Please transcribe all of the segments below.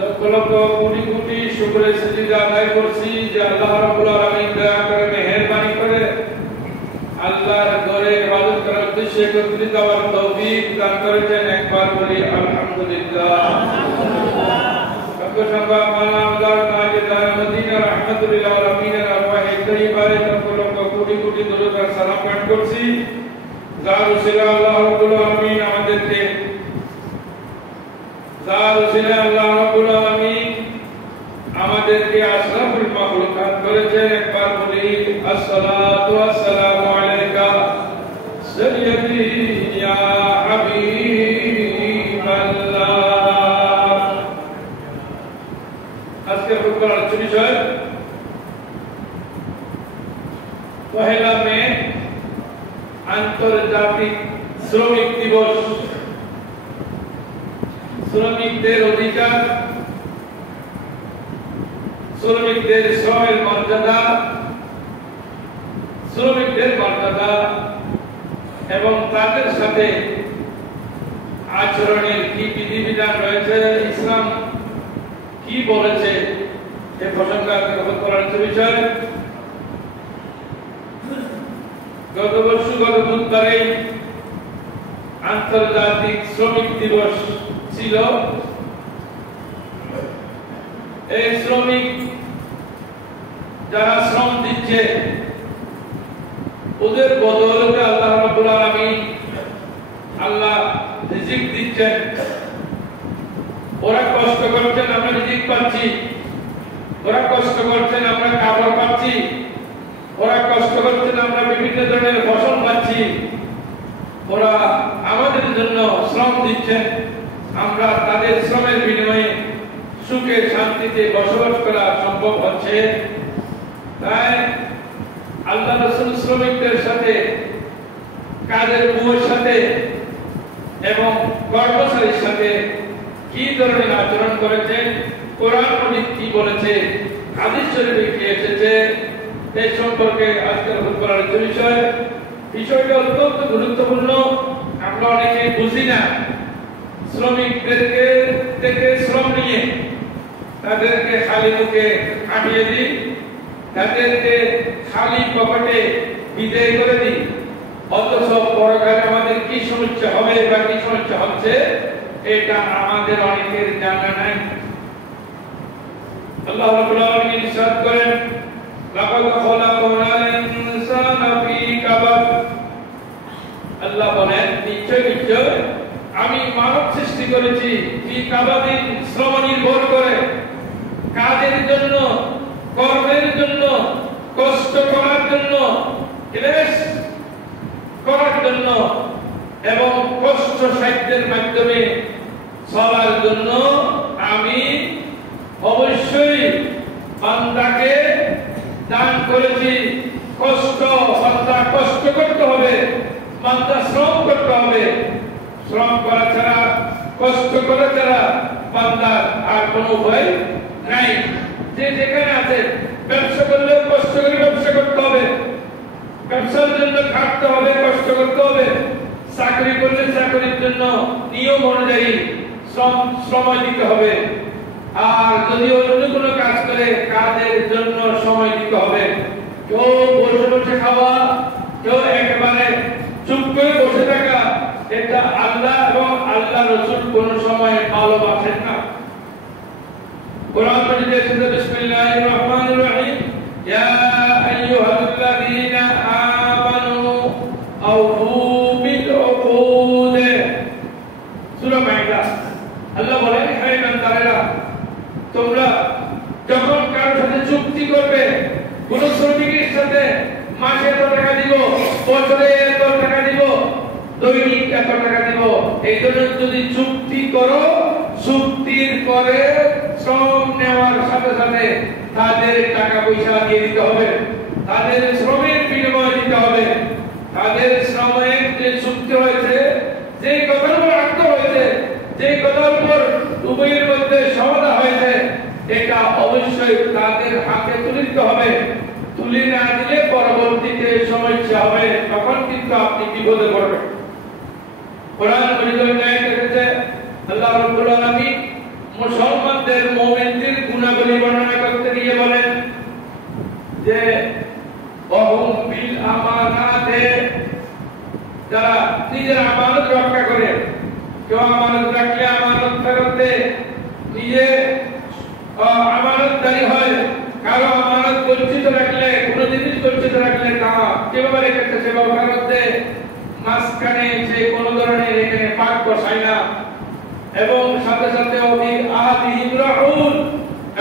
লক্ষ লক্ষ কোটি কোটি শুকরিয়া সিজদা আদায় করছি যে আল্লাহ রাব্বুল আলামিন দয়া করে মেহেরবানি করে আল্লাহর ঘরে ইবাদত করার উদ্দেশ্যে একত্রিত হওয়ার তৌফিক দান করেছেন। একবার বলি আলহামদুলিল্লাহ। সংখ্যা মালা আল্লাহর নাজে দার মদিনা রাহমাতুল লিল আলামিনের আরওয়াহে তৈয়বায়ে লক্ষ লক্ষ কোটি কোটি দরুদ আর সালাম পাঠ করছি। যার উসিলা আল্লাহ রাব্বুল আলামিন আমাদেরকে আশরাফুল মাখলুকাত করেছেন। একবার বলি আসসালাতু ওয়াসসালামু আলাইকা সাইয়্যিদি ইয়া হাবিবাল্লাহ। আজকে খুতবার বিষয় পহেলা মে আন্তর্জাতিক শ্রমিক দিবস। শ্রমিকদের অধিকার, শ্রমিকদের শ্রমের মর্যাদা, শ্রমিকদের মর্যাদা এবং তাদের সাথে আচরণের কি বিধিবিধান রয়েছে, ইসলাম কি বলেছে এ প্রসঙ্গে আলোচনা করার বিষয়। গত বুধবারে আন্তর্জাতিক শ্রমিক দিবস ছিল। এই শ্রমিক যারা শ্রম দিচ্ছে ওদের বদৌলতে আল্লাহ রাব্বুল আলামিন আল্লাহ রিজিক দিচ্ছেন। ওরা কষ্ট করছেন, আমরা রিজিক পাচ্ছি। ওরা কষ্ট করছেন, আমরা খাবার পাচ্ছি। ওরা কষ্ট করছেন, আমরা বিভিন্ন ধরনের ফসল পাচ্ছি। ওরা আমাদের জন্য শ্রম দিচ্ছেন, আমরা তাদের শ্রমের বিনিময়ে সুখে শান্তিতে বসবাস করা সম্ভব হচ্ছে। তাই আল্লাহ রাসূল শ্রমিকদের সাথে, কাজের বুয়ের সাথে এবং কর্মচারীর সাথে কি ধরনের আচরণ করেছেন, কোরআন মাজিদ কি বলেছে, হাদিস শরীফে কি এসেছে, এই সম্পর্কে আজকের খুতবার বিষয়। বিষয়টা অত্যন্ত গুরুত্বপূর্ণ। আমরা অনেকে বুঝি না। শ্রমিকদেরকে থেকে শ্রম নিয়ে তাদেরকে খালি মুখে কাটিয়ে দিই, তাদেরকে খালি পকেটে বিদায় করে দিই। অথচ পরকালে আমাদের কি সমস্যা হবে বা কি সমস্যা হচ্ছে এটা আমাদের অনেকের জানা নাই। আল্লাহ রাব্বুল আলামিন ইরশাদ করেন, লাকাদ খালাকনাল ইনসানা ফি কাবাদ। আল্লাহ বলেন, নিশ্চয় নিশ্চয় আমি মানব সৃষ্টি করেছি ফি কাবাদিন, শ্রম নির্ভর করে, কাজের জন্য, কর্মের জন্য, কষ্ট করার জন্য, ক্লেশ করার জন্য এবং কষ্ট সাধ্যের মাধ্যমে চলার জন্য আমি অবশ্যই বান্দাকে দান করেছি কষ্ট। বান্দা কষ্ট করতে হবে, বান্দা শ্রম করতে হবে। শ্রম করা ছাড়া, কষ্ট করা ছাড়া বান্দার আর কোনো উপায় নাই। যে যেখানে আছে, ব্যবসা করলে কষ্ট করে ব্যবসা করতে হবে, ব্যবসার জন্য খাটতে হবে, কষ্ট করতে হবে। চাকরি করলে চাকরির জন্য নিয়ম অনুযায়ী সময় দিতে হবে। আর যদি অন্য কোনো কাজ করে কাজের জন্য সময় দিতে হবে। কেউ বসে বসে খাওয়া, কেউ একেবারে চুপ করে বসে থাকা, এটা আল্লাহ এবং আল্লাহ রাসূল কোন সময় ভালোবাসেন না। কোরআন মাজিদে এসেছে, বিসমিল্লাহির রহমানির রহিম, ইয়া আইয়ুহাল্লাযীনা আমানু আউফু বিল উকুদ। সূরা মাইদা। আল্লাহ বলেন, হে ইমানদারেরা, তোমরা যখন কারোর সাথে চুক্তি করবে, কোন শ্রমিকের সাথে মাসে এত টাকা দিব, বছরে এত টাকা দিব, দৈনিক এত টাকা দিব, এই জন্য যদি চুক্তি করো, চুক্তির পরে শ্রম নেওয়ার সাথে সাথে তাদের টাকা পয়সা দিয়ে দিতে হবে, তাদের শ্রমের বিনিময় দিতে হবে। তাদের শ্রমের যে চুক্তি হয়েছে, যে কথার উপর আস্থা হয়েছে, যে কথার উপর উভয়ের মধ্যে সমাধান হয়েছে, এটা অবশ্যই তাদের হাতে তুলে দিতে হবে। তুলে না দিলে পরবর্তীতে সমস্যা হবে, তখন কিন্তু আপনি বিপদে পড়বেন। কোরআন মাজিদে আয়াত এসেছে, আল্লাহ রাব্বুল আলামিন মুসলমানদের মুমিনদের গুণাবলী বর্ণনা করতে গিয়ে বলেন যে ওহুম বিল আমানাতে, যারা নিজের আমানত রক্ষা করে, কেউ আমানত রাখলে আমানত ফেরত দেয়, নিজে আমানতদারি হয়, কারো আমানত বঞ্চিত রাখলে, কোনো জিনিস বঞ্চিত রাখলে তা যেভাবে রেখেছে সেভাবে ফেরত দেয়, মাঝখানে যে কোনো ধরনের এখানে পাক বসায় না, এবং সাথে সাথে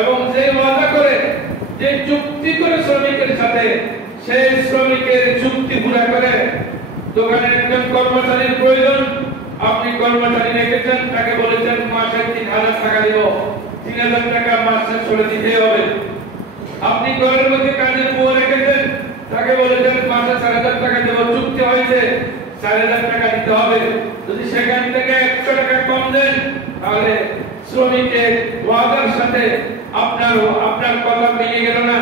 এবং যে ওয়াদা করে, যে চুক্তি করে শ্রমিকের সাথে, সেই শ্রমিকের চুক্তি পুরা করে। দোকানে একজন কর্মচারীর প্রয়োজন, আপনি কর্মচারী রেখেছেন, তাকে বলেছেন মাসে ৩,০০০ টাকা দিব, ৩,০০০ টাকা মাস শেষ করে দিতে হবে। আপনি ঘরের মধ্যে কাজের বুয়া রেখেছেন, তাকে বলেছেন মাসে ৪,০০০ টাকা দেব, চুক্তি হয়েছে ৪,০০০ টাকা দিতে হবে। যদি সেখান থেকে ১০০ টাকা কম দেন, তাহলে শ্রমিকের ওয়াদার সাথে আপনার কথা মিলে গেল না।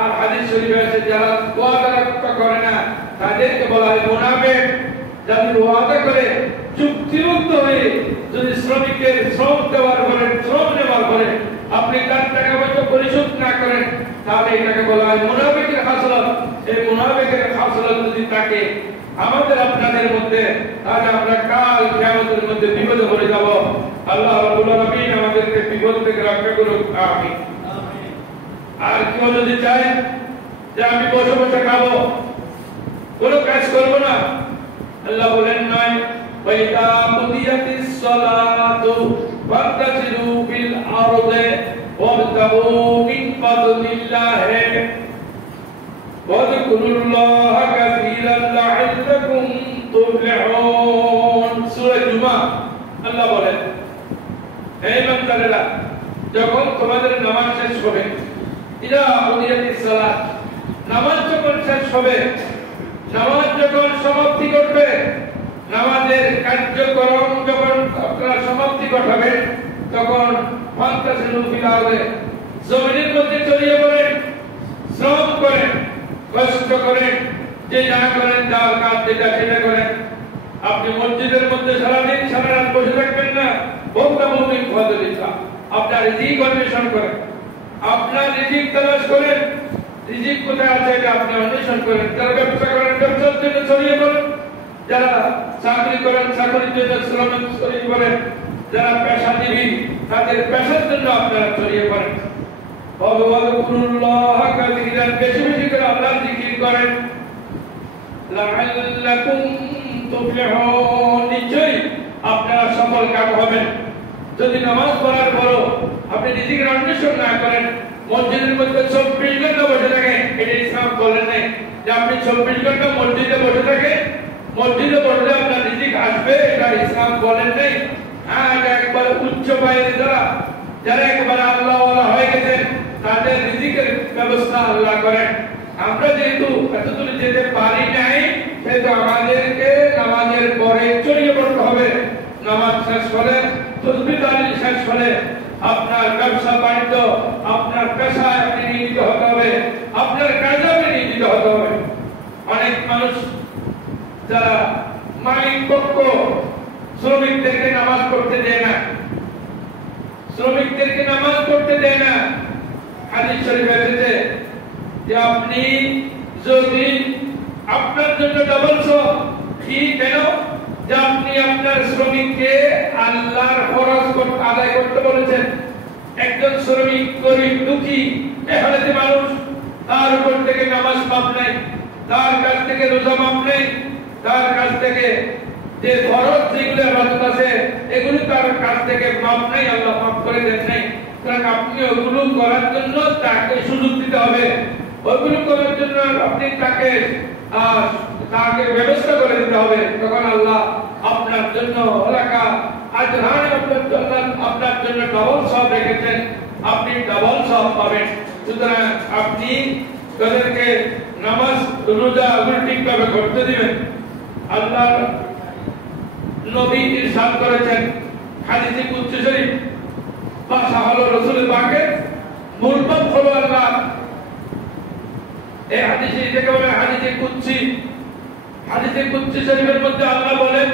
আর হাদিস শরীফে আছে যারা ওয়াদা রক্ষা করে না তাদেরকে বলা হয় মুনাফিক। যাদের ওয়াদা করে চুক্তিবদ্ধ হয়ে যদি শ্রমিকের শ্রম দেওয়ার পরে, শ্রম নেওয়ার পরে আপনি তার টাকা পয়সা পরিশোধ না করেন, তাহলে এটাকে বলা হয় মুনাফিকের খাসলত। এই মুনাফিকের খাসলত যদি থাকে আমাদের আপনাদের মধ্যে, তাহলে আমরা কাল কিয়ামতের মধ্যে বিপদে পড়ে যাব। আল্লাহ রাব্বুল আলামিন আমাদেরকে বিপদ থেকে রক্ষা করুক, আমিন। আর কেউ যদি চায় যে আমি বসে বসে খাবো, কোনো কাজ করবো না, আল্লাহ বলেন নয়, ওয়াইদা কুদিয়াতিস সালাতু ফান্তাশিরু ফিল আরদি ওয়াবতাগু মিন ফাদলিল্লাহি ওয়াযকুরুল্লাহা কাসীরান লাআল্লাকুম তুফলিহুন। সূরা জুমা আল্লাহ বলেন, হে বান্দারা, যখন তোমাদের নামাজ শেষ হবে, ইদা কুদিয়াতিস সালাত, নামাজ যখন শেষ হবে, নামাজ যখন সমাপ্তি ঘটবে, নামাজের কার্যক্রম যখন আপনারা সমাপ্তি ঘটাবেন, তখন ফান্তাশিরু ফিল আরদি, জমিনের মধ্যে ছড়িয়ে পড়েন, শ্রম করেন, কষ্ট করেন, যে যা করেন, যার কাজ যেটা সেটা করেন। আপনি মসজিদের মধ্যে সারাদিন সারা রাত বসে থাকবেন না, ওয়াবতাগু মিন ফাদলিল্লাহ, আপনার রিজিক অন্বেষণ করেন, আপনার রিজিক তালাশ করেন। রিজিক কোথায় আছে এটা আপনি অন্বেষণ করেন। যারা ব্যবসা করেন, ব্যবসার জন্য ছড়িয়ে পড়েন। যারা চাকরি করেন, চাকরির জন্য শ্রমিক ছড়িয়ে পড়েন। যারা পেশাজীবী, তাদের পেশার জন্য আপনারা ছড়িয়ে পড়েন। ওয়াযকুরুল্লাহা কাসীরান, বেশি বেশি করে আল্লাহর জিকির করেন। লাআল্লাকুম তুফলিহুন, নিশ্চয়ই আপনারা সফল কাম হবেন। যদি নামাজ পড়ার পরও আপনি রিজিকের অন্বেষণ না করেন, মসজিদের মধ্যে ২৪ ঘন্টা বসে থাকেন, এটা ইসলাম বলেন নাই যে আপনি ২৪ ঘন্টা মসজিদে বসে থাকেন, মসজিদে বসলে আপনার রিজিক আসবে, এটা ইসলাম বলেন নাই। হ্যাঁ, এটা একবার উচ্চ পায়ের যারা একবার আল্লাহ ওয়ালা হয়ে গেছেন, তাদের রিজিকের ব্যবস্থা আল্লাহ করেন। আমরা যেহেতু এতদূর যেতে পারি নাই, সেহেতু আমাদেরকে নামাজের পরে ছড়িয়ে পড়তে হবে। নামাজ শেষ হলে, তাসবিহ তাহলিল শেষ হলে আপনার ব্যবসা বাণিজ্য, আপনার পেশায় আপনি নিয়োজিত হতে হবে, আপনার কাজে আপনি নিয়োজিত হতে হবে। অনেক মানুষ যারা মালিক পক্ষ শ্রমিকদেরকে নামাজ পড়তে দেয় না, শ্রমিকদেরকে নামাজ পড়তে দেয় না। হাদিস শরীফে এসেছে যে আপনি যদি আপনার জন্য ডাবল সওয়াব, কি কেন? যে আপনি আপনার শ্রমিককে আল্লাহর ফরজ আদায় করতে বলেছেন। একজন শ্রমিক গরিব দুঃখী এখানে মানুষ, তার উপর থেকে নামাজ মাপ নাই, তার কাছ থেকে রোজা মাপ নেই, তার কাছ থেকে যে ফরজ যেগুলো ইবাদত আছে এগুলো তার কাছ থেকে মাপ নাই, আল্লাহ মাফ করে দেন নাই। কারণ আপনি ওগুলো করার জন্য তাকে সুযোগ দিতে হবে, ওগুলো করার জন্য আপনি তাকে ব্যবস্থা করে দিতে হবে। তখন আল্লাহ আপনার জন্য এলাকা আজরান আপনার জন্য ডাবল সওয়াব রেখেছেন, আপনি ডাবল সওয়াব পাবেন। সুতরাং আপনি তাদেরকে নামাজ রোজা ঠিকভাবে করতে দিবেন। আল্লাহ নবী ইরশাদ করেছেন হাদিসে কুদসি শরীফ, ভাষা হলো রাসূল পাকের, মূল পদ হলো আল্লাহ। এই হাদিসে এটাকে বলে হাদিসে কুদসি। হাদিসে কুদসি শরীফের মধ্যে আল্লাহ বলেন,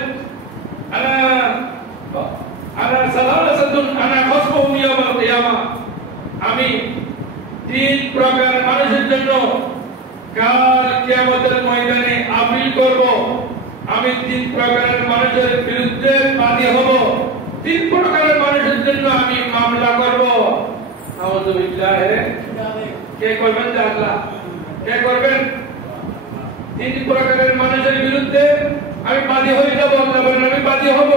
আনা সালাসাতুন আনা খাসবুহুম আমি তিন প্রকার মানুষের জন্য কাল কিয়ামতের ময়দানে আপিল করব। আমি তিন প্রকারের মানুষের বিরুদ্ধে বাদী হব, তিন প্রকারের মানুষের জন্য আমি মামলা করব। নাউযুবিল্লাহ। কে করবেন? আল্লাহ। কে করবেন? তিন প্রকারের মানুষের বিরুদ্ধে আমি বাদী হয়ে যাব। আল্লাহ বলেন আমি বাদী হব,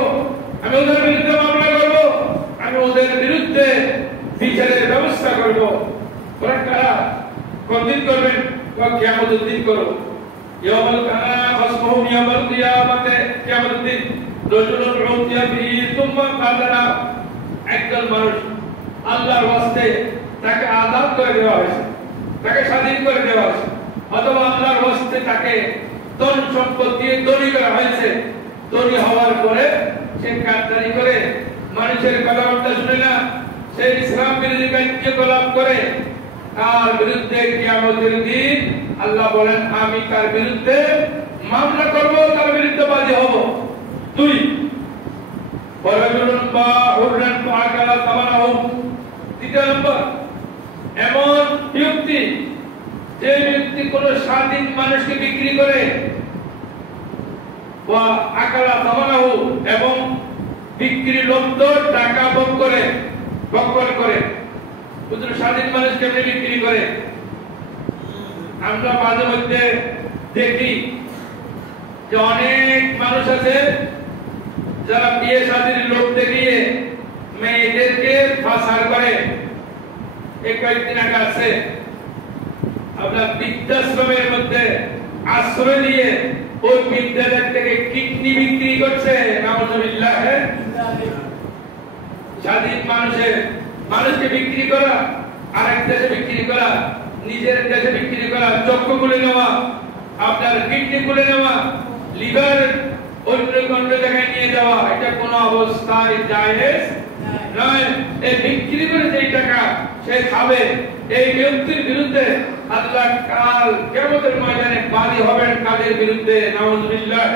আমি ওদের বিরুদ্ধে মামলা করব, আমি ওদের বিরুদ্ধে বিচারের ব্যবস্থা করব। ওরা কারা? কোনদিন করবেন? কিয়ামতের দিন করব। ইয়াউমাল কানা ফাসমাহু ইয়াউমাল কিয়ামাতে, কিয়ামতের দিন। রাজুলুন উতিয়া বিহি সুম্মা কাদারা, একজন মানুষ আল্লাহর ওয়াস্তে তাকে আযাদ করে দেওয়া হয়েছে, তাকে স্বাধীন করে দেওয়া হয়েছে, অথবা আল্লাহর ওয়াস্তে তাকে ধন সম্পদ দিয়ে ধনী করা হয়েছে। ধনী হওয়ার পরে সে কাজদারি করে, মানুষের কথাবার্তা শুনে না, সে ইসলাম বিরোধী কার্যকলাপ করে, তার বিরুদ্ধে কিয়ামতের দিন আল্লাহ বলেন আমি তার বিরুদ্ধে মামলা করব, তার বিরুদ্ধে বাদী হব। দুই, ওয়ারাজুলুন বাহুরান ফাআকালা সামানাহু, তৃতীয় নম্বর এমন ব্যক্তি যে ব্যক্তি কোন স্বাধীন মানুষকে বিক্রি করে, ওয়া আকালা সামানাহু, এবং বিক্রির লব্ধ টাকা ভোগ করে, ভক্ষণ করে। কোন স্বাধীন মানুষ কেমনে বিক্রি করে? আমরা মাঝে মধ্যে দেখি যে অনেক মানুষ আছে যারা বিয়ে শাদীর লোক দেখিয়ে মেয়েদেরকে পাচার করে। এই কয়েকদিন আগে আছে আপনার বৃদ্ধাশ্রমের মধ্যে আশ্রয় দিয়ে ওই বিদ্যালয় থেকে কিডনি বিক্রি করছে। নাউযুবিল্লাহ। স্বাধীন মানুষকে বিক্রি করা, আরেক দেশে বিক্রি করা, নিজের দেশে বিক্রি করা, চক্ষু খুলে নেওয়া, আপনার কিডনি খুলে নেওয়া, লিভার অন্য জায়গায় নিয়ে যাওয়া, এটা কোন অবস্থায় জায়েজ নয়। এই বিক্রি করে যেই টাকা সে খাবে, এই ব্যক্তির বিরুদ্ধে আল্লাহ কাল কিয়ামতের ময়দানে বাদী হবেন কাদের বিরুদ্ধে? নাউযুবিল্লাহ।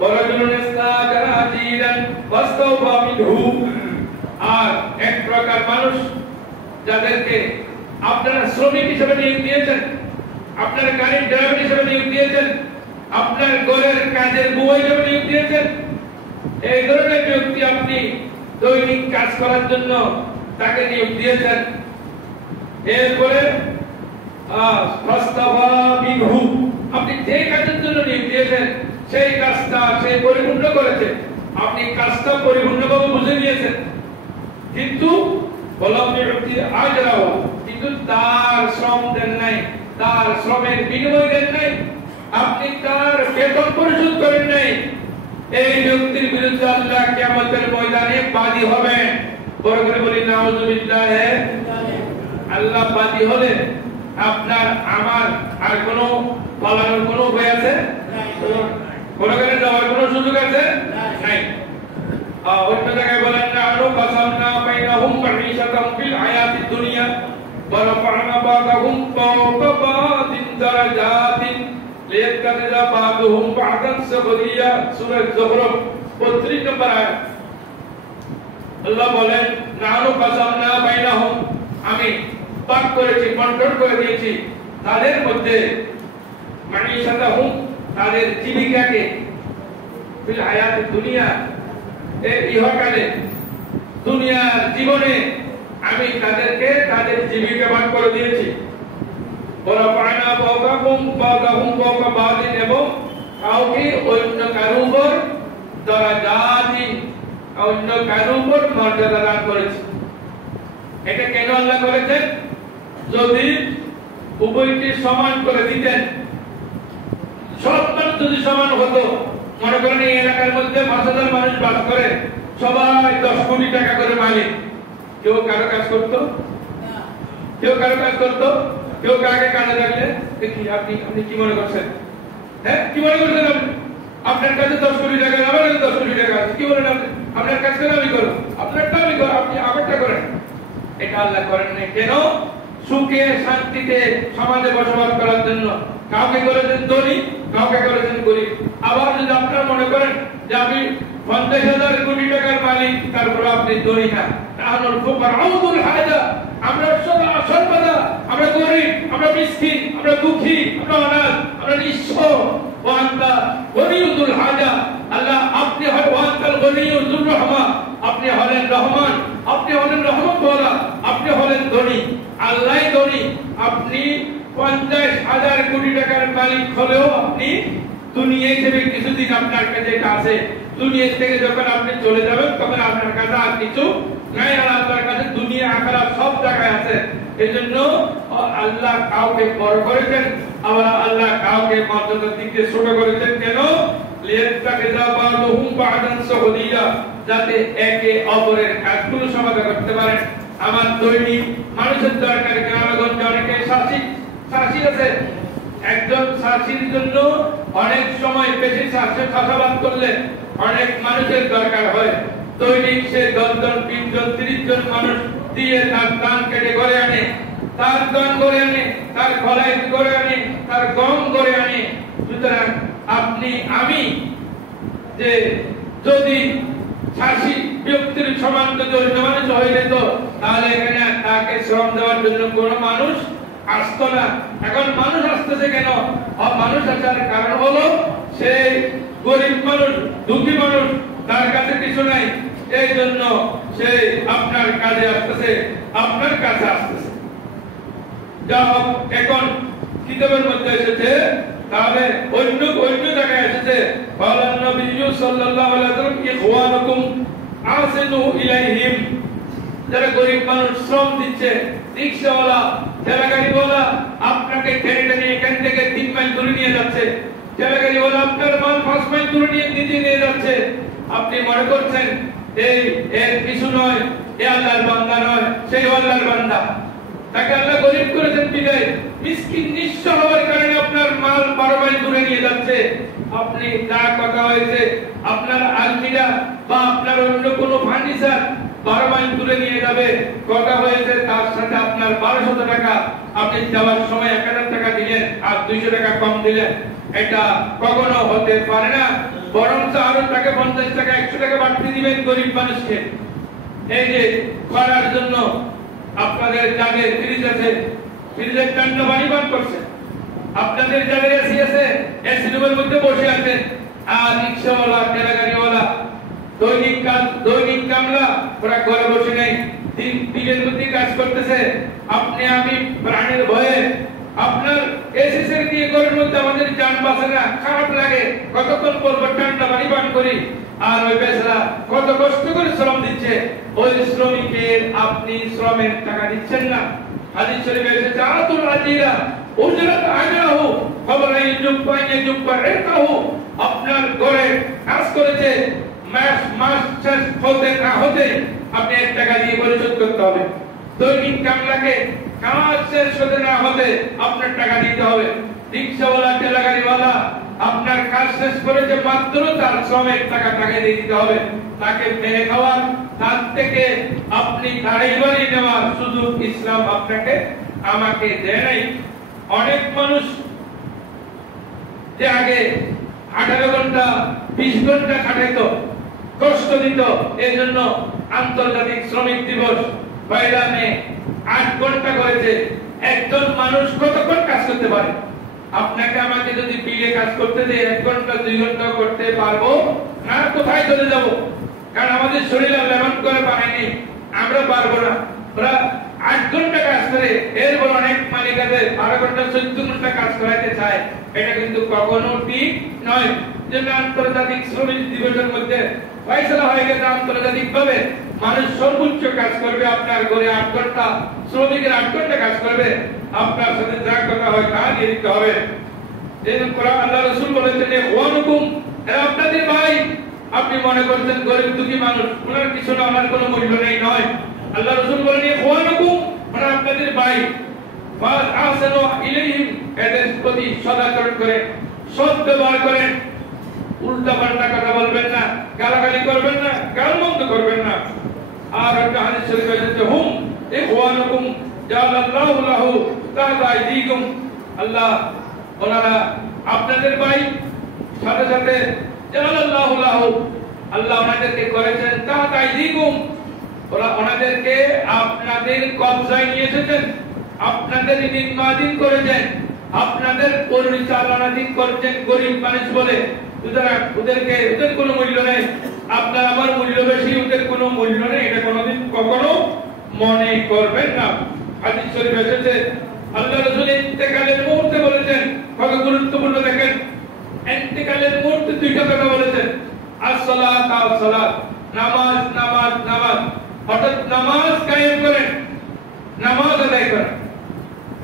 ওয়ারাজুলুন ইসতাজারা আজিরান ওয়াস্তাওফা মিনহু, আর এক প্রকার মানুষ যাদেরকে আপনারা শ্রমিক হিসেবে নিয়োগ দিয়েছেন, আপনার গাড়ির ড্রাইভার হিসেবে নিয়োগ দিয়েছেন, আপনার ঘরের কাজের বুয়া হিসেবে নিয়োগ দিয়েছেন, এই ধরনের ব্যক্তি আপনি দৈনিক কাজ করার জন্য তাকে নিয়োগ দিয়েছেন। এরপরে আপনি যে কাজের জন্য নিয়োগ দিয়েছেন সেই কাজটা সে পরিপূর্ণ করেছে, আপনি কাজটা পরিপূর্ণভাবে বুঝে নিয়েছেন, কিন্তু কিন্তু তার শ্রম দেন নাই, তার শ্রমের বিনিময় দেন নাই, আপনি তার বেতন পরিশোধ করেন নাই। এই ব্যক্তির বিরুদ্ধে আল্লাহ কিয়ামতের ময়দানে বাদী হবেন। বড় করে বলি নাউযুবিল্লাহ। আল্লাহ বাদী হলে আপনার আমার আর কোনো পালানোর কোনো উপায় আছে? কোনখানে যাওয়ার কোনো সুযোগ আছে? নাই। অন্য জায়গায় বলেন না আরো বাসালনা বাইনাহুম মাঈশাতাম ফিল হায়াতিদ দুনিয়া ওয়া রাফা'না বা'দাহুম ফাওকা বা'দিন দারাজাতিন লিয়াত্তাখিযা বা'দুহুম বা'দান সাবরিয়া, সূরা যুখরুফ 32 নম্বর আয়াত। আল্লাহ বলেন নাহনু বাসালনা বাইনাহুম, আমি পাক করেছি, কন্ট্রোল করে দিয়েছি তাদের মধ্যে, মাঈশাতাহুম, তাদের জীবিকাকে, ফিল হায়াতিদ দুনিয়া, এই ইহকালে দুনিয়ার জীবনে আমি তাদেরকে তাদের জীবিকা ভাগ করে দিয়েছি। ওয়ারাফা'না ফাওকাহুম ফাওকা বা'দিন, এবং কাউকে অন্য কারো উপর দারাজাতিন, অন্য কারো উপর মর্যাদা দান করেছি। এটা কেন আল্লাহ করেছেন? যদি উভয়কে সমান করে দিতেন, সব মানুষ যদি সমান হতো, মনে করেন এই এলাকার মধ্যে 5,000 মানুষ বাস করে, সবাই 10 কোটি টাকা করে মালিক, কেউ কারো কাজ করতো? কেউ কারো কাজ করতো? কেউ কাকে কাজে রাখলে দেখি আপনি কি মনে করছেন? হ্যাঁ, কি মনে করছেন আপনি? আপনার কাছে 10 কোটি টাকা, আমার কাছে 10 কোটি টাকা আছে, কি বলেন আপনি? আপনার কাজ করে আমি করব, আপনারটা আমি করব, আপনি আমারটা করেন। এটা আল্লাহ করেন না। কেন? সুখে শান্তিতে সমাজে বসবাস করার জন্য। কাউকে করেছেন ধনী, কাউকে করেছেন গরিব। আবার যদি আপনারা মনে করেন যে আমি 50,000 কোটি টাকার মালিক, তারপর আপনি ধনী না, নাহনুল ফুকারাউল হাজা, আমরা সর্বদা আমরা গরীব, আমরা মিসকিন, আমরা দুঃখী, আমরা অনাথ, আমরা নিঃস্ব। ওয়া আনতা গনিয়ুল হাজা, আল্লাহ আপনি হলেন ওয়া আনতাল গনিয়ুল রহমা, আপনি হলেন রহমান, আপনি হলেন রহমতওয়ালা, আপনি হলেন ধনী। আল্লাহই ধনী। আপনি 50,000 কোটি টাকার মালিক হলেও আপনি দুনিয়া থেকে কিছুদিন আপনার কাছে আছে, দুনিয়া থেকে যখন আপনি চলে যাবেন তখন আপনার কাছে আর কিছু নাই। আর আল্লাহর কাছে দুনিয়া আখিরাত সব জায়গায় আছে। এজন্য আল্লাহ কাউকে বড় করেছেন, আবার আল্লাহ কাউকে মর্যাদার দিক দিয়ে ছোট করেছেন। কেন? লিয়াত্তাখিযা বা'দুহুম বা'দান সুহরিয়া, যাতে একে অপরের কাজগুলো সমাধা করতে পারেন। আমার দৈনিক মানুষের দরকার। গ্রামগঞ্জে অনেকে শাসি আছে, একজন শাসির জন্য অনেক সময় বেশি চাষাবাদ করলে অনেক মানুষের দরকার হয়। দৈনিক সে 10 জন 20 জন 30 জন মানুষ দিয়ে তার ধান কেটে ঘরে আনে, তার ধান ঘরে আনে, তার খলাই ঘরে আনে, তার গম ঘরে আনে। সুতরাং আপনি আমি যে যদি শাসি ব্যক্তির সমান যদি অন্য মানুষ হয়ে যেত, তাহলে এখানে তাকে শ্রম দেওয়ার জন্য কোনো মানুষ আসতো না। এখন মানুষ আসতেছে কেন? মানুষ আসার কারণ হলো সে গরিব মানুষ, দুঃখী মানুষ, তার কাছে কিছু নাই, এই জন্য সে আপনার কাছে আসতেছে, আপনার কাছে আসতেছে। যা হোক, এখন কিতাবের মধ্যে এসেছে, তাহলে অন্য জায়গায় এসেছে বলেন নবী সাল্লাল্লাহু আলাইহি ওয়াসাল্লাম ইখওয়ানুকুম আসিনু ইলাইহিম, যারা গরিব মানুষ শ্রম দিচ্ছে, রিকশাওয়ালা, ঠেলাগাড়িওয়ালা আপনাকে ঠেলে টেনে এখান থেকে 3 মাইল দূরে নিয়ে যাচ্ছে, ঠেলাগাড়িওয়ালা আপনার মাল 5 মাইল দূরে নিয়ে যাচ্ছে। আপনি মনে করছেন এর কিছু নয়, এ আল্লাহর বান্দা নয়, সেই আল্লাহর বান্দা। তাকে আল্লাহ গরিব করেছেন বিদায় মিসকিন নিঃস্ব হওয়ার কারণে আপনার মাল 12 মাইল দূরে নিয়ে যাচ্ছে। আপনি যা কথা হয়েছে আপনার আলমিরা বা আপনার অন্য কোনো ফার্নিচার 12 মাইল দূরে নিয়ে যাবে, কথা হয়েছে তার সাথে আপনার 1200 টাকা আপনি যাওয়ার সময় 1000 টাকা দিলেন আর 200 টাকা কম দিলেন, এটা কখনো হতে পারে না। বরং আরো টাকা 50 টাকা 100 টাকা বাড়তি দিবেন গরিব মানুষকে। এই যে করার জন্য আপনাদের যাদের ফ্রিজ আছে, ফ্রিজের ঠান্ডা পানি পান করছেন, আপনাদের যাদের এসি আছে এসি রুমের মধ্যে বসে আছেন, আর রিকশাওয়ালা, ঠেলাগাড়িওয়ালা, দৈনিক কামলা ওরা ঘরে বসে নেই, দিনের মধ্যে কাজ করতেছে। আপনি আমি প্রাণের ভয়ে আপনার এসি সের দিয়ে ঘরের মধ্যে আমাদের জান বাঁচে না, খারাপ লাগে, কতক্ষণ পর ঠান্ডা পানি পান করি। আর ওই বেচারা কত কষ্ট করে শ্রম দিচ্ছে, ওই শ্রমিকের আপনি শ্রমের টাকা দিচ্ছেন না। হাদিস শরীফে এসেছে আতুল আজিরা উজরাত আজরাহু কবলা ইজুব এরকাহু, আপনার ঘরে কাজ করেছে, মাস শেষ হতে না হতে আপনি 1 টাকা দিয়ে পরিশোধ করতে হবে। দৈনিক কামলাকে কাজ শেষ হতে না হতে আপনার টাকা দিতে হবে। রিকশাওয়ালা, ঠেলাগাড়িওয়ালা আপনার কাজ শেষ করেছে মাত্র তার শ্রমের টাকা তাকে দিয়ে দিতে হবে। তাকে মেরে খাওয়ার, তার থেকে আপনি দাঁড়াইবারই নেওয়ার সুযোগ ইসলাম আপনাকে আমাকে দেয় নাই। অনেক মানুষ যে আগে 18 ঘন্টা 20 ঘন্টা খাটাইতো, কষ্ট দিত, এই জন্য আন্তর্জাতিক শ্রমিক দিবস পয়লা মে 8 ঘন্টা করেছে। একজন মানুষ কতক্ষণ কাজ করতে পারে? আপনাকে আমাকে যদি বিলে কাজ করতে দেয় 1 ঘন্টা 2 ঘন্টা করতে পারবো না, কোথায় চলে যাব? কারণ আমাদের শরীর লেমন করে বানায়নি, আমরা পারবো না। ওরা 8 ঘন্টা কাজ করে, এরপর অনেক মালিক আছে 12 ঘন্টা 14 ঘন্টা কাজ করাইতে চায়। এটা কিন্তু কখনো ঠিক নয়। যেন আন্তর্জাতিক শ্রমিক দিবসের মধ্যে ফয়সালা হয়ে গেছে আন্তর্জাতিক ভাবে মানুষ সর্বোচ্চ কাজ করবে, আপনার ঘরে 8 ঘন্টা, শ্রমিকের 8 ঘন্টা কাজ করবে, আপনার সাথে যা কথা হয় তা দিয়ে দিতে হবে। যেন কোরআন আল্লাহ রাসূল বলেছেন ওয়ানুকুম, এরা আপনাদের ভাই। আপনি মনে করছেন গরিব দুঃখী মানুষ, ওনার কিছু না, ওনার কোনো মূল্য নেই, নয়। আল্লাহ রাসূল বলেন ওয়ানুকুম, ওরা আপনাদের ভাই। ফাআসিনু ইলাইহিম, এদের প্রতি সদাচরণ করেন, সৎ ব্যবহার করেন, উল্টা পাল্টা কথা বলবেন না, গালাগালি করবেন না, গালমন্দ করবেন না। আর একটা হাদিস শরীফে এসেছে হুম ইখওয়ানুকুম জাআলাল্লাহু লাহু তাহতা আইদিকুম, আল্লাহ ওনারা আপনাদের ভাই, সাথে সাথে জাআলাল্লাহু লাহু, আল্লাহ ওনাদেরকে করেছেন তাহতা আইদিকুম, ওরা ওনাদেরকে আপনাদের কবজায় নিয়ে এসেছেন, আপনাদের নির্মাণাধীন করেছেন, আপনাদের পরিচালনাধীন করেছেন গরিব মানুষ বলে। সুতরাং ওদেরকে ওদের কোনো মূল্য নেই, আপনার আমার মূল্য বেশি, ওদের কোনো মূল্য নেই, এটা কোনোদিন কখনো মনে করবেন না। হাদিস শরীফ এসেছে আল্লাহ রাসূল ইন্তেকালের মুহূর্তে বলেছেন, কত গুরুত্বপূর্ণ দেখেন, ইন্তেকালের মুহূর্তে দুইটা কথা বলেছেন, as-সালাত আস-সালাত, নামাজ নামাজ নামাজ। অর্থাৎ নামাজ কায়েম করেন, নামাজ আদায় করেন।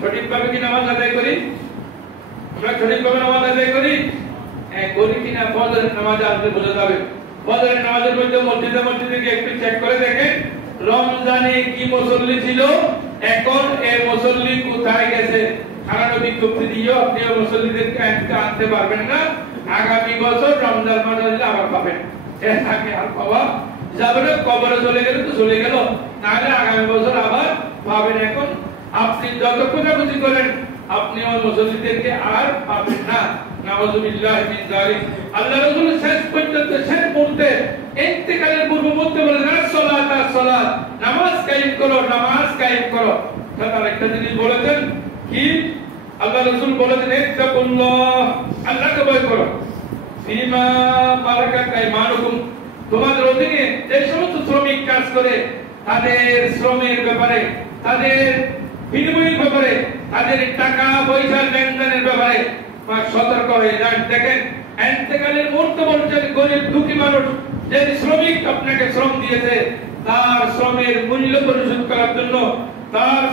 সঠিকভাবে কি নামাজ আদায় করি? আমরা সঠিকভাবে নামাজ আদায় করি? হ্যাঁ করি কিনা ফজরের নামাজ আসলে বোঝা যাবে। ফজরের নামাজের মধ্যে মসজিদে গিয়ে একটু চেক করে দেখেন রমজানে কি মুসল্লি ছিল, এখন এই মুসল্লি কোথায় গেছে। সারানো বিজ্ঞপ্তি দিয়ে আপনি ওই মুসল্লিদেরকে আনতে পারবেন না, আগামী বছর রমজান মাস আসলে আবার পাবেন। এর আগে আর পাওয়া যাবে না, কবরে চলে গেলে তো চলে গেল, নাহলে আগামী বছর আবার পাবেন। এখন আপনি যত খোঁজাখুঁজি করেন আপনি ওই মুসল্লিদেরকে আর পাবেন না। নাউযুবিল্লাহি মিন যালিক। আল্লাহ রাসূল শেষ পর্যন্ত শেষ মুহূর্তে ইন্তেকালের পূর্ব মুহূর্তে বলেন as-সালাত as-সালাত, নামাজ কায়েম করো, নামাজ কায়েম করো। তার একটা জিনিস বলেছেন কি, আল্লাহ রাসূল বলেছেন ইত্তাকুল্লাহ, আল্লাহকে ভয় করো, ফিমা বারাকাত আইমানুকুম, তোমাদের অধীনে যে সমস্ত শ্রমিক কাজ করে তাদের শ্রমের ব্যাপারে, তাদের বিনিময়ের ব্যাপারে, তাদের টাকা পয়সার লেনদেনের ব্যাপারে সতর্ক হয়ে যান। দেখেন ইন্তেকালের মুহূর্তে বলছেন গরিব দুঃখী মানুষ যে শ্রমিক আপনাকে শ্রম দিয়েছে তার শ্রমের মূল্য পরিশোধ করার জন্য, তার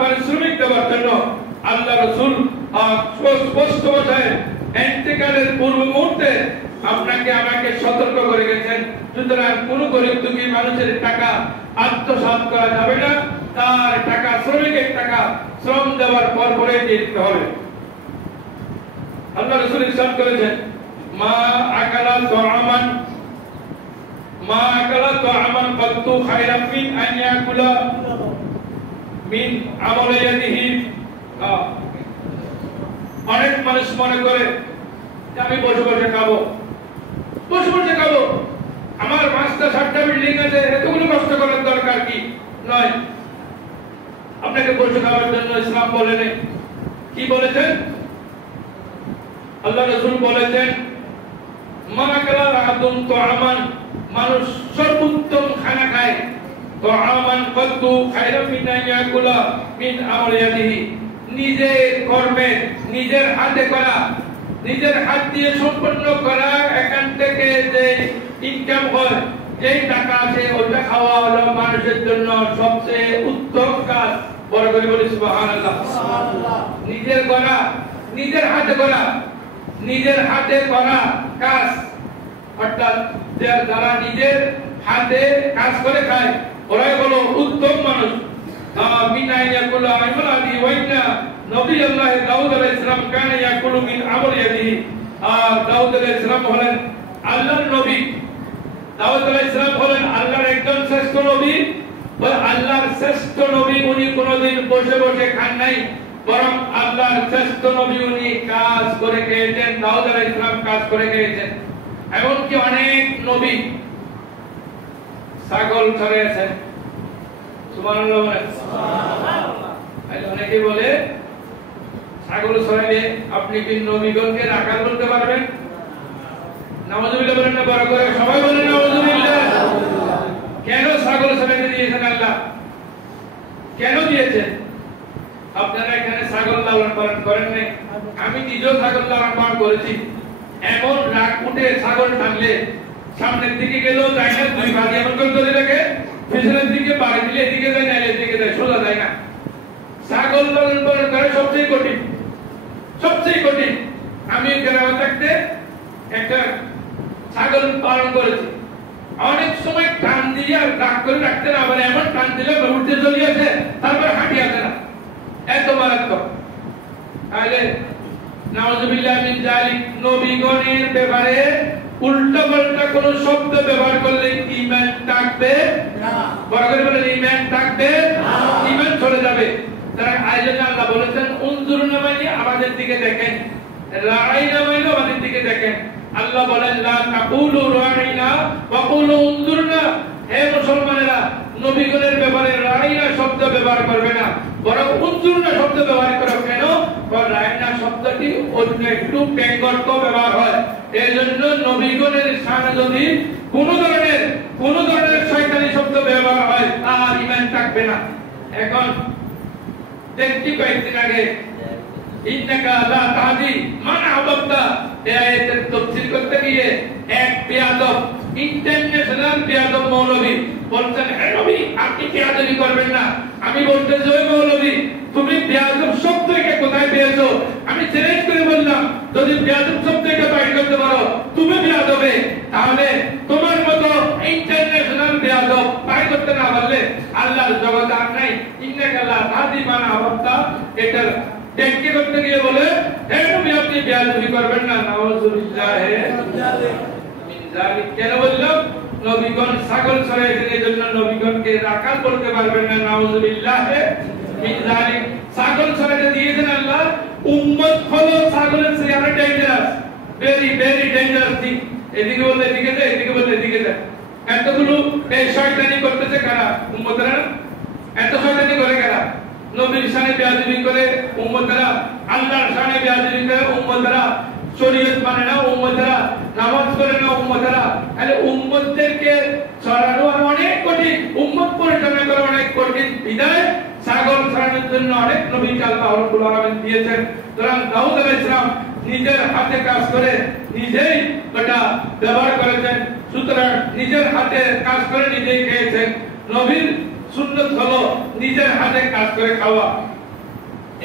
পারিশ্রমিক দেওয়ার জন্য আল্লাহ রাসূল স্পষ্ট ভাষায় ইন্তেকালের পূর্ব মুহূর্তে আপনাকে আমাকে সতর্ক করে গেছেন। সুতরাং কোন গরিব দুঃখী মানুষের টাকা আত্মসাৎ করা যাবে না, তার টাকা শ্রমিকের টাকা শ্রম দেওয়ার পর পরে দিয়ে দিতে হবে। আল্লাহ রাসূল ইরশাদ করেছেন মা আকালা তুআমান ফাতু খায়রাম মিন আন ইয়াকুলা মিন আমালি ইয়াদিহি। অনেক মানুষ মনে করে যে আমি বসে বসে খাবো, বসে বসে খাবো, আমার 5টা 7টা বিল্ডিং আছে, এতগুলো কষ্ট করার দরকার কি নয়। আপনাকে বসে খাওয়ার জন্য ইসলাম বলেন, কি বলেছেন? আল্লাহ রাসূল বলেছেন মাকালা রাহাতুন তুআমান, মানুষ সর্বোত্তম খানা খায়, তুআমান ফাতু খায়রাম মিন আন ইয়াকুলা মিন আমালি ইয়াদিহি, নিজের কর্মে, নিজের হাতে করা, নিজের হাত দিয়ে সম্পন্ন করা এখান থেকে যে ইনকাম হয়, যেই টাকা আছে ওটা খাওয়া হলো মানুষের জন্য সবচেয়ে উত্তম কাজ। বড় করে বলি সুবহানাল্লাহ। নিজের করা, নিজের হাতে করা, নিজের হাতে করা কাজ, অর্থাৎ যারা নিজের হাতে কাজ করে খায় ওরাই হলো উত্তম মানুষ। মিন আইয়াকুলা ইমরাদি ওয়াইনা নবী আল্লাহ দাউদ আলাইহিস সালাম কানা ইয়াকুলু মিন আমল ইয়াদিহি। দাউদ আলাইহিস সালাম হলেন আল্লাহর নবী, দাউদ আলাইহিস সালাম হলেন আল্লাহর একজন শ্রেষ্ঠ নবী। আল্লাহর শ্রেষ্ঠ নবী উনি কোনদিন বসে বসে খান নাই, বরং আল্লাহর শ্রেষ্ঠ নবী উনি কাজ করে খেয়েছেন। দাউদ আলাইহিস সালাম কাজ করে খেয়েছেন। এমনকি অনেক নবী ছাগল চড়িয়েছেন। সুবহানাল্লাহ বলেন। অনেকে বলে ছাগল চড়াইলে আপনি কি নবীগণকে রাখাল বলতে পারবেন? নাউযুবিল্লাহ বলেন না, বড় করে সবাই বলেন নাউযুবিল্লাহ। কেন ছাগল চড়াইতে দিয়েছেন আল্লাহ? কেন দিয়েছেন? আপনারা এখানে ছাগল লালন পালন করেন নাই, আমি নিজেও ছাগল লালন পালন করেছি। এমন রাগ উঠে ছাগল টানলে সামনের দিকে গেলেও যায় না, দুই ভাগে এমন করে ধরে রাখে, পিছনের দিকে বাড়ি দিলে এদিকে যায় না, এদিকে যায়, সোজা যায় না। ছাগল লালন পালন করা সবচেয়ে কঠিন, সবচেয়ে কঠিন। আমি গ্রামে থাকতে একটা ছাগল পালন করেছি। অনেক সময় টান দিয়ে আর ডাক করে রাখতে না, আবার এমন টান দিলে উঠতে চলে আসে, তারপরে হাঁটি আসে না, এত মারাত্মক। তাহলে নাউযুবিল্লাহ মিন যালিক, নবীগণের ব্যাপারে উল্টা পাল্টা কোন শব্দ ব্যবহার করলে ঈমান থাকবে না। বড় করে বলেন ঈমান থাকবে না, ঈমান চলে যাবে। তাই আয়াতে আল্লাহ বলেছেন উনজুরনা মানে আমাদের দিকে দেখেন, রাআইনা মানে আমাদের দিকে দেখেন। আল্লাহ বলেন লা তাকুলু রাআইনা ওয়া কুলু উনজুরনা, হে মুসলমানেরা নবীগণের ব্যাপারে রায়না শব্দ ব্যবহার করবে না, বরং উজ্জুরনা শব্দ ব্যবহার করো। কেন? কারণ রায়না শব্দটি অন্য একটু ব্যঙ্গর্থ ব্যবহার হয়। এই জন্য নবীগণের শানে যদি কোন ধরনের শয়তানি শব্দ ব্যবহার হয় তার ঈমান থাকবে না। এখন দেখছি কয়েকদিন আগে ইন্নাকা লা তাহদি মান আহবাবতা এই আয়াতের তাফসীর করতে গিয়ে এক বেয়াদব, ইন্টারন্যাশনাল বেয়াদব মৌলভী বলছেন, হে নবী আপনি বেয়াদবি করবেন না। আমি বলতেছি, ওই মৌলভী তুমি বেয়াদব শব্দকে কোথায় পেয়েছো? আমি চ্যালেঞ্জ করে বললাম, যদি বেয়াদব শব্দকে বাইর করতে পারো তুমি বেয়াদবে, তাহলে তোমার মতো ইন্টারন্যাশনাল বেয়াদব বাইর করতে না পারলে আল্লাহর জগতে আর নাই। ইন্নাকা লা তাহদি মান আহবাবতা এটার টেক্কি করতে গিয়ে বলে, হে নবী আপনি বেয়াদবি করবেন না। নাউযুবিল্লাহ মিন যালিক। কেন বললাম? নবীগণ ছাগল চড়াইছেন, এই জন্য নবীগণকে রাকাল বলতে পারবেন না। নাউযুবিল্লাহ মিন যালিক। ছাগল চড়াইতে দিয়েছেন আল্লাহ। উম্মত হলো ছাগলের চেয়ে আরো dangerous, very very dangerous thing. এদিকে বললে এদিকে যায়, এদিকে বললে এদিকে যায়। এতগুলো এই শয়তানি করতেছে কারা? উম্মতরা। এত শয়তানি করে কারা? নবীর শানে বেয়াদবি করে উম্মতরা, আল্লাহর শানে বেয়াদবি করে উম্মতরা, শরীয়ত মানে না উম্মতরা, নামাজ পড়ে না উম্মতরা। তাহলে উম্মতদেরকে ছড়ানো আর অনেক কঠিন, উম্মত পরিচালনা করা অনেক কঠিন। বিদায় ছাগল ছড়ানোর জন্য অনেক নবীকে আল্লাহ রাব্বুল আলামিন দিয়েছেন। সুতরাং দাউদ আলাইহিস সালাম নিজের হাতে কাজ করে নিজেই ওটা ব্যবহার করেছেন। সুতরাং নিজের হাতে কাজ করে নিজেই খেয়েছেন। নবীর সুন্নাত হলো নিজের হাতে কাজ করে খাওয়া।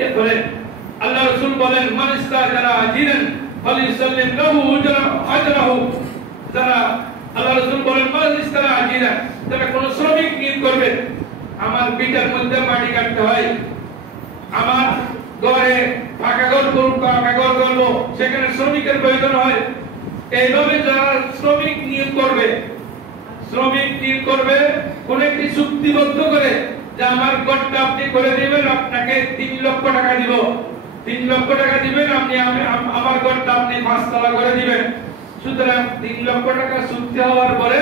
এরপরে আল্লাহ রাসূল বলেন, মান ইস্তাজারা আজিরান ফালিসাল্লিম লাহু আজরাহু। যারা আল্লাহ রাসূল বলেন, মান ইস্তাজারা আজিরান, যারা কোন শ্রমিক নিয়োগ করবে, আমার বিটার মধ্যে মাটি কাটতে হয়, আমার ঘরে ফাঁকা ঘর করবো, সেখানে শ্রমিকের প্রয়োজন হয়। এইভাবে যারা শ্রমিক নিয়োগ করবে কোন একটি চুক্তিবদ্ধ করে যে আমার ঘরটা আপনি করে দিবেন, আপনাকে 3 লক্ষ টাকা দিব, 3 লক্ষ টাকা দিবেন আপনি, আমার ঘরটা আপনি 5 তলা করে দিবেন। সুতরাং 3 লক্ষ টাকা চুক্তি হওয়ার পরে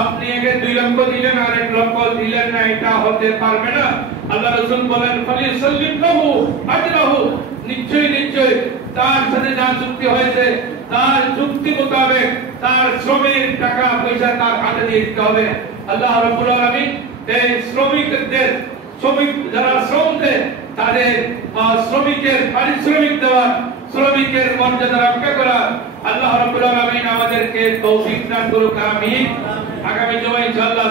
আপনি একে 2 লক্ষ দিলেন আর 1 লক্ষ দিলেন না, এটা হতে পারবে না। আল্লাহ রাসূল বলেন, ফালিসাল্লিম লাহু আজরাহু। নিশ্চয়ই তার সাথে যা চুক্তি হয়েছে তার চুক্তি মোতাবেক তার শ্রমের টাকা পয়সা তার হাতে দিয়ে দিতে হবে। আল্লাহ রাব্বুল আলামিন এই শ্রমিক যারা শ্রম দেয় তাদের শ্রমিকের পারিশ্রমিক দেওয়া, শ্রমিকের মর্যাদা রক্ষা করা আল্লাহ রাব্বুল আলামিন আমাদেরকে তৌফিক দান করুক। আমিন। আগামী জুমায় ইনশাআল্লাহ